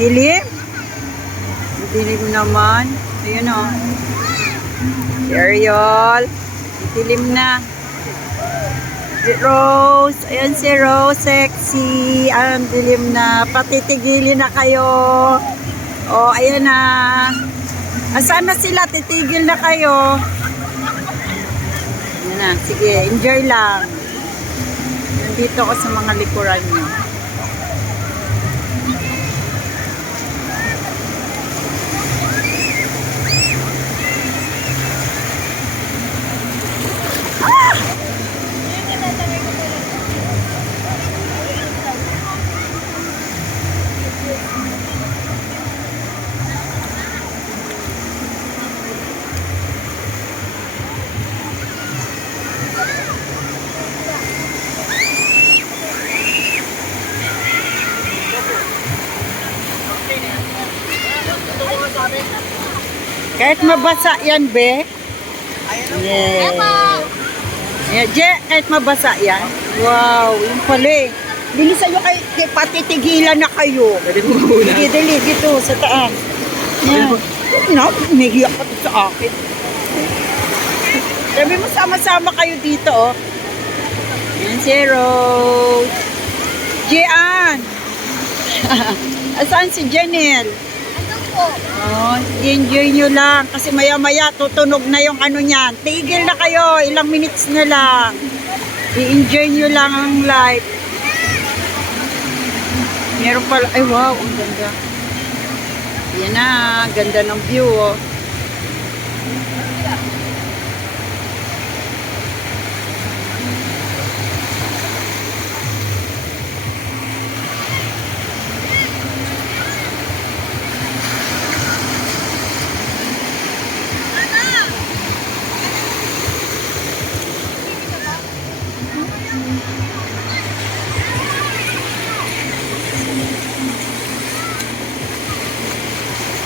Dilim? Dilim naman. Ayun o. Si Ariel. Dilim na. Si Rose. Ayan si Rose. Sexy. Ang dilim na. Patitigilin na kayo. O, ayan na. Asan na sila? Titigil na kayo. Ayan na. Sige, enjoy lang. Nandito ako sa mga likuran nyo. Kahit mabasa yan, be. Yeah. Yeah, Je, kahit mabasa yan. Wow, yung pala eh. Bilisan nyo kayo, patitigilan na kayo. Sige, dali, dito, sa taas. Yan. Nagiyak ka sa akin. Sabi mo, sama-sama kayo dito, oh. Yan si Rose. Jean. Asan si Janelle? Oh, enjoy nyo lang kasi maya-maya tutunog na yung ano niyan. Tigil na kayo, ilang minutes na lang. I-enjoy nyo lang ang life. Meron pala, ay wow, ang ganda. Yan na, ganda ng view oh.